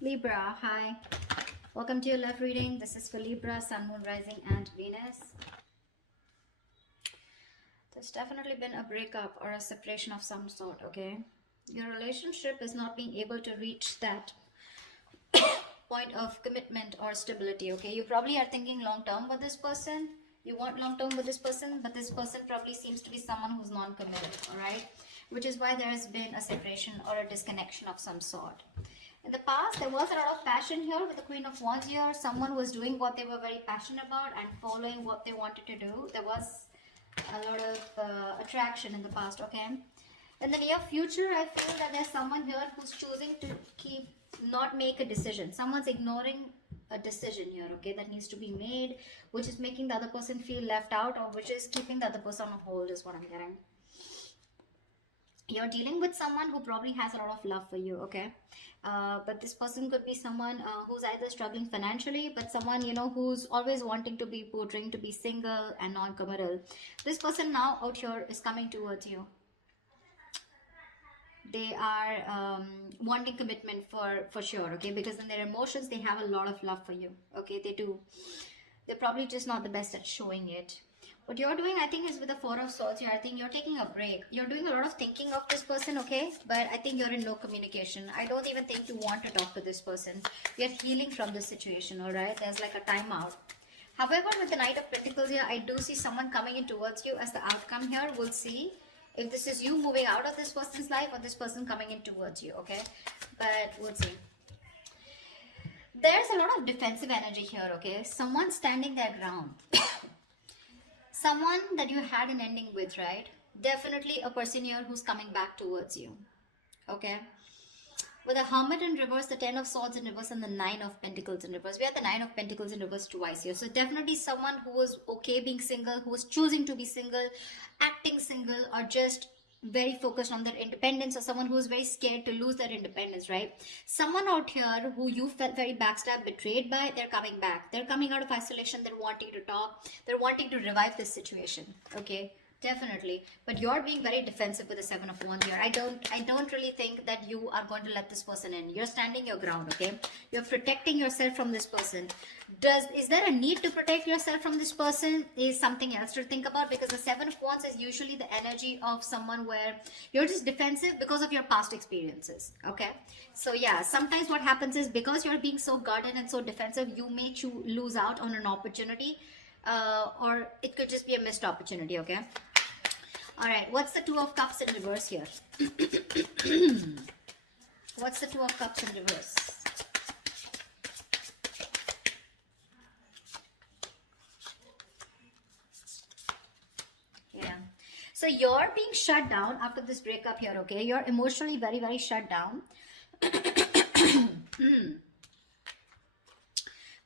Libra, hi. Welcome to your love reading. This is for Libra, Sun, Moon, Rising, and Venus. There's definitely been a breakup or a separation of some sort, okay? Your relationship is not being able to reach that point of commitment or stability, okay? You probably are thinking long term with this person. You want long term with this person, but this person probably seems to be someone who's non committed, all right? Which is why there has been a separation or a disconnection of some sort. In the past, there was a lot of passion here with the Queen of Wands here. Someone was doing what they were very passionate about and following what they wanted to do. There was a lot of attraction in the past, okay? In the near future, I feel that there's someone here who's choosing to not make a decision. Someone's ignoring a decision here, okay, that needs to be made, which is making the other person feel left out, or which is keeping the other person on hold, is what I'm getting. You're dealing with someone who probably has a lot of love for you, okay? But this person could be someone who's either struggling financially, but someone, you know, who's always wanting to be portraying to be single and non-committal. This person now out here is coming towards you. They are wanting commitment for sure, okay? Because in their emotions, they have a lot of love for you, okay? They do. They're probably just not the best at showing it. What you're doing, I think, is with the Four of Swords here. I think you're taking a break. You're doing a lot of thinking of this person, okay? But I think you're in no communication. I don't even think you want to talk to this person. You're healing from this situation, all right? There's like a timeout. However, with the Knight of Pentacles here, I do see someone coming in towards you as the outcome here. We'll see if this is you moving out of this person's life or this person coming in towards you, okay? But we'll see. There's a lot of defensive energy here, okay? Someone standing their ground. Someone that you had an ending with, right? Definitely a person here who's coming back towards you, okay? With the Hermit in reverse, the Ten of Swords in reverse, and the Nine of Pentacles in reverse. We have the Nine of Pentacles in reverse twice here. So definitely someone who was okay being single, who was choosing to be single, acting single, or just very focused on their independence, or someone who's very scared to lose their independence, right? Someone out here who you felt very backstabbed, betrayed by, they're coming back. They're coming out of isolation. They're wanting to talk. They're wanting to revive this situation, okay? Definitely. But you're being very defensive with the Seven of Wands here. I don't really think that you are going to let this person in. You're standing your ground, okay? You're protecting yourself from this person. Is there a need to protect yourself from this person? Is something else to think about, because the Seven of Wands is usually the energy of someone where you're just defensive because of your past experiences, okay? So yeah, sometimes what happens is because you're being so guarded and so defensive, you may lose out on an opportunity, or it could just be a missed opportunity, okay? All right, what's the Two of Cups in reverse here? What's the Two of Cups in reverse? Yeah. So you're being shut down after this breakup here, okay? You're emotionally very, very shut down.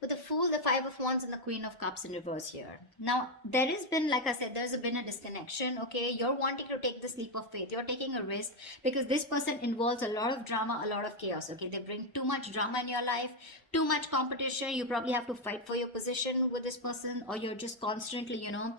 With the Fool, the Five of Wands, and the Queen of Cups in reverse here. Now, there has been, like I said, there's been a disconnection, okay? You're wanting to take this leap of faith. You're taking a risk because this person involves a lot of drama, a lot of chaos, okay? They bring too much drama in your life, too much competition. You probably have to fight for your position with this person, or you're just constantly, you know,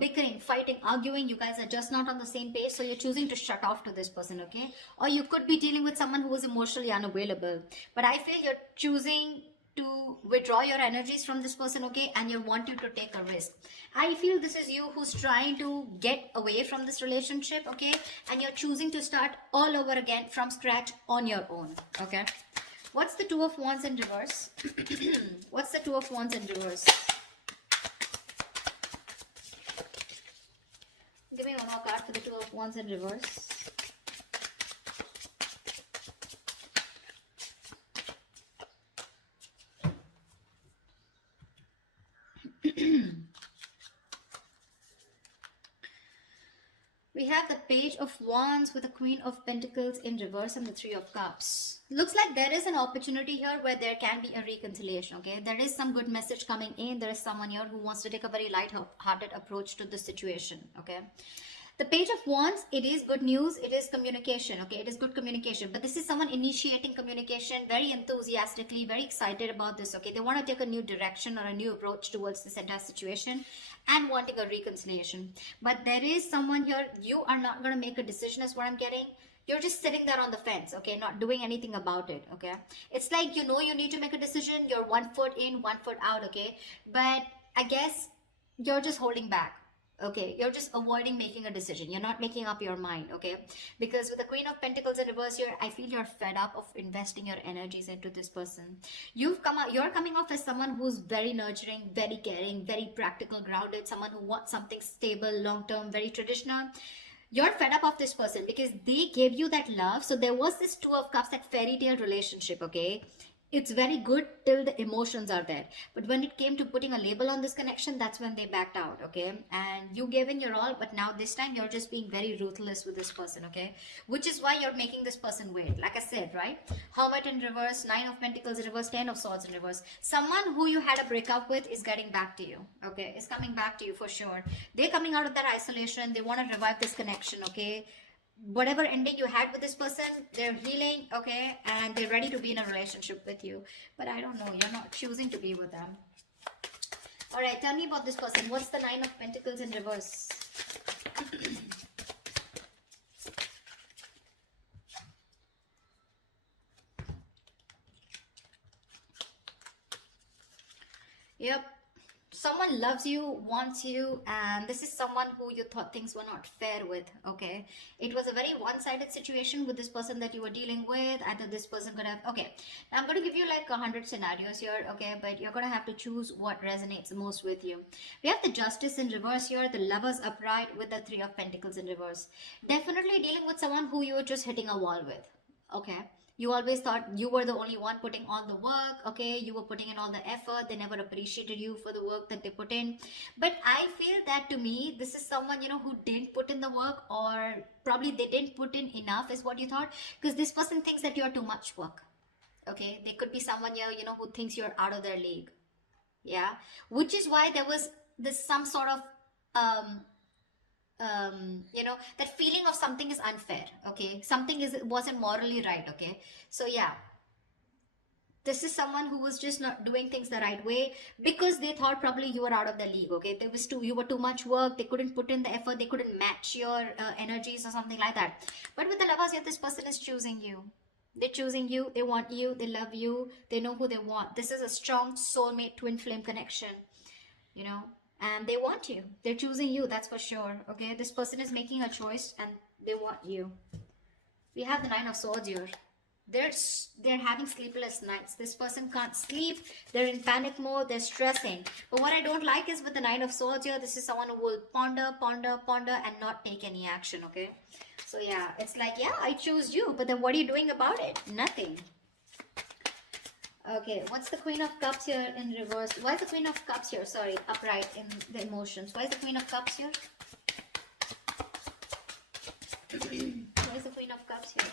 bickering, fighting, arguing. You guys are just not on the same page, so you're choosing to shut off to this person, okay? Or you could be dealing with someone who is emotionally unavailable. But I feel you're choosing to withdraw your energies from this person, okay? And you're wanting to take a risk. I feel this is you who's trying to get away from this relationship, okay? And you're choosing to start all over again from scratch on your own, okay? What's the Two of Wands in reverse? What's the Two of Wands in reverse? Give me one more card for the Two of Wands in reverse. We have the Page of Wands with the Queen of Pentacles in reverse and the Three of Cups. Looks like there is an opportunity here where there can be a reconciliation, okay? There is some good message coming in. There is someone here who wants to take a very light-hearted approach to the situation, okay? The Page of Wands, it is good news. It is communication, okay? It is good communication. But this is someone initiating communication very enthusiastically, very excited about this, okay? They want to take a new direction or a new approach towards this entire situation and wanting a reconciliation. But there is someone here, you are not going to make a decision is what I'm getting. You're just sitting there on the fence, okay, not doing anything about it, okay? It's like, you know, you need to make a decision, you're 1 foot in, 1 foot out, okay? But I guess you're just holding back, okay? You're just avoiding making a decision, you're not making up your mind, okay? Because with the Queen of Pentacles in reverse here, I feel you're fed up of investing your energies into this person. You're coming off as someone who's very nurturing, very caring, very practical, grounded, someone who wants something stable, long term, very traditional. You're fed up of this person because they gave you that love. So there was this Two of Cups, that fairy tale relationship, okay? It's very good till the emotions are there. But when it came to putting a label on this connection, that's when they backed out, okay? And you gave in your all, but now this time you're just being very ruthless with this person, okay? Which is why you're making this person wait. Like I said, right? Hermit in reverse, Nine of Pentacles in reverse, Ten of Swords in reverse. Someone who you had a breakup with is getting back to you, okay? Is coming back to you for sure. They're coming out of that isolation. They want to revive this connection, okay? Whatever ending you had with this person, they're healing, okay, and they're ready to be in a relationship with you. But I don't know, you're not choosing to be with them. All right, tell me about this person. What's the Nine of Pentacles in reverse? Yep, someone loves you, wants you, and this is someone who you thought things were not fair with, okay? It was a very one-sided situation with this person that you were dealing with. Either this person could have, okay, now I'm going to give you like 100 scenarios here, okay, but you're going to have to choose what resonates most with you. We have the Justice in reverse here, the Lovers upright, with the Three of Pentacles in reverse. Definitely dealing with someone who you were just hitting a wall with, okay? You always thought you were the only one putting all the work, okay? You were putting in all the effort. They never appreciated you for the work that they put in. But I feel that, to me, this is someone, you know, who didn't put in the work, or probably they didn't put in enough is what you thought. Because this person thinks that you're too much work, okay? They could be someone here, you know, who thinks you're out of their league, yeah? Which is why there was this some sort of you know, that feeling of something is unfair, okay? Something wasn't morally right, okay? So yeah, this is someone who was just not doing things the right way because they thought probably you were out of the league, okay? You were too much work. They couldn't put in the effort. They couldn't match your energies or something like that. But with the Lovers here, this person is choosing you. They're choosing you. They want you. They love you. They know who they want. This is a strong soulmate twin flame connection, you know, and they want you. They're choosing you, that's for sure, okay? This person is making a choice and they want you. We have the Nine of Swords here. They're having sleepless nights. This person can't sleep. They're in panic mode. They're stressing. But what I don't like is with the Nine of Swords here, this is someone who will ponder and not take any action, okay? So yeah, it's like, yeah, I choose you, but then what are you doing about it? Nothing. Okay, what's the Queen of Cups here in reverse? Why is the Queen of Cups here? Sorry, upright in the emotions. Why is the Queen of Cups here? Why is the Queen of Cups here?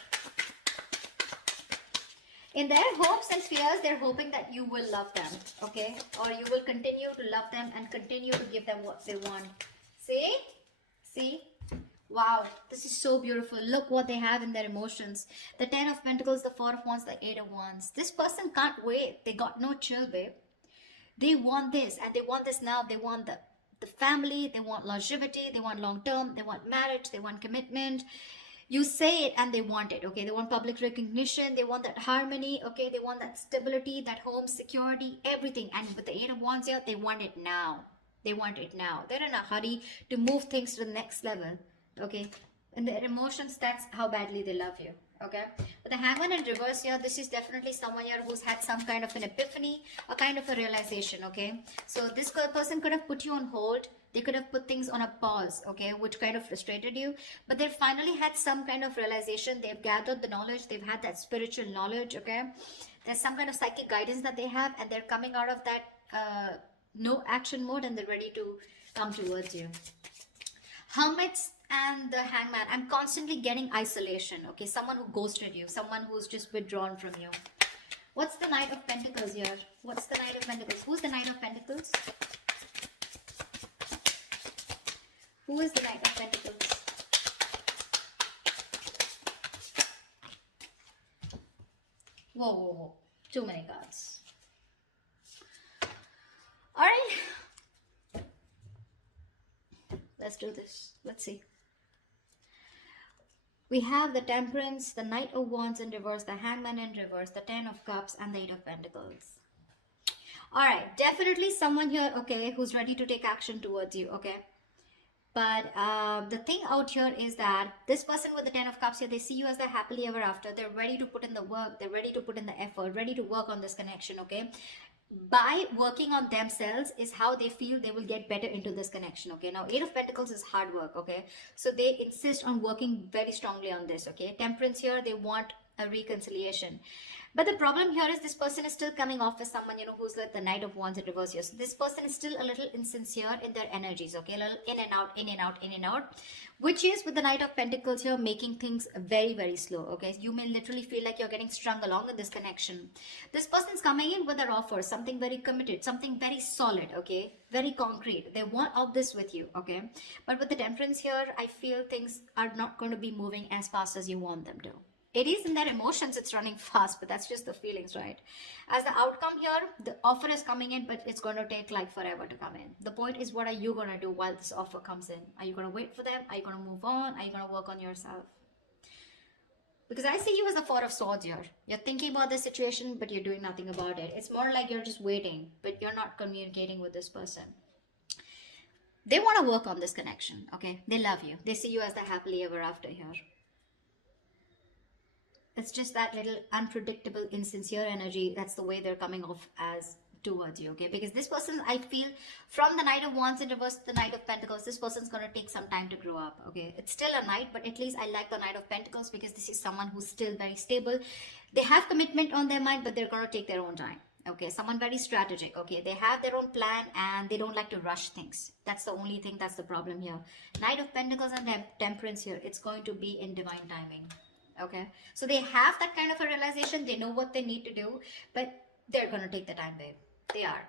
In their hopes and fears, they're hoping that you will love them, okay? Or you will continue to love them and continue to give them what they want. See? See? Wow, this is so beautiful. Look what they have in their emotions. The Ten of Pentacles, the Four of Wands, the Eight of Wands. This person can't wait. They got no chill, babe. They want this, and they want this now. They want the family. They want longevity. They want long term. They want marriage. They want commitment. You say it and they want it, okay? They want public recognition. They want that harmony, okay? They want that stability, that home security, everything. And with the Eight of Wands here, they want it now. They want it now. They're in a hurry to move things to the next level, okay? And their emotions, that's how badly they love you, okay? But the Hangman in reverse here, this is definitely someone here who's had some kind of an epiphany, a kind of a realization, okay? So this person could have put you on hold. They could have put things on a pause, okay, which kind of frustrated you. But they finally had some kind of realization. They've gathered the knowledge. They've had that spiritual knowledge, okay? There's some kind of psychic guidance that they have, and they're coming out of that no action mode, and they're ready to come towards you. Hermits and the Hangman. I'm constantly getting isolation, okay? Someone who ghosted you. Someone who's just withdrawn from you. What's the Knight of Pentacles here? What's the Knight of Pentacles? Who's the Knight of Pentacles? Who is the Knight of Pentacles? Whoa, whoa, whoa. Too many cards. Alright. Let's do this. Let's see. We have the Temperance, the Knight of Wands in reverse, the Hangman in reverse, the Ten of Cups, and the Eight of Pentacles. All right, definitely someone here, okay, who's ready to take action towards you, okay? But the thing out here is that this person with the Ten of Cups here, they see you as the happily ever after. They're ready to put in the work. They're ready to put in the effort, ready to work on this connection, okay? By working on themselves is how they feel they will get better into this connection, okay? Now, Eight of Pentacles is hard work, okay? So they insist on working very strongly on this, okay? Temperance here, they want a reconciliation. But the problem here is this person is still coming off as someone, you know, who's like the Knight of Wands in reverse here. So this person is still a little insincere in their energies, okay? A little in and out, in and out, in and out. Which is with the Knight of Pentacles here, making things very, very slow, okay? You may literally feel like you're getting strung along in this connection. This person's coming in with their offer, something very committed, something very solid, okay? Very concrete. They want all this with you, okay? But with the Temperance here, I feel things are not going to be moving as fast as you want them to. It is in their emotions, it's running fast, but that's just the feelings, right? As the outcome here, the offer is coming in, but it's going to take like forever to come in. The point is, what are you going to do while this offer comes in? Are you going to wait for them? Are you going to move on? Are you going to work on yourself? Because I see you as the Four of Swords here. You're thinking about the situation, but you're doing nothing about it. It's more like you're just waiting, but you're not communicating with this person. They want to work on this connection, okay? They love you. They see you as the happily ever after here. It's just that little unpredictable, insincere energy. That's the way they're coming off as towards you, okay? Because this person, I feel, from the Knight of Wands in reverse to the Knight of Pentacles, this person's going to take some time to grow up, okay? It's still a Knight, but at least I like the Knight of Pentacles because this is someone who's still very stable. They have commitment on their mind, but they're going to take their own time, okay? Someone very strategic, okay? They have their own plan and they don't like to rush things. That's the only thing, that's the problem here. Knight of Pentacles and Temperance here, it's going to be in divine timing. Okay, so they have that kind of a realization. They know what they need to do, but they're going to take the time, babe. They are.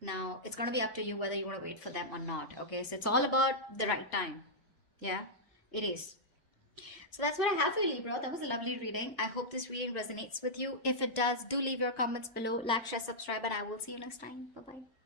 Now, it's going to be up to you whether you want to wait for them or not. Okay, so it's all about the right time. Yeah, it is. So that's what I have for you, Libra. That was a lovely reading. I hope this reading resonates with you. If it does, do leave your comments below. Like, share, subscribe, and I will see you next time. Bye-bye.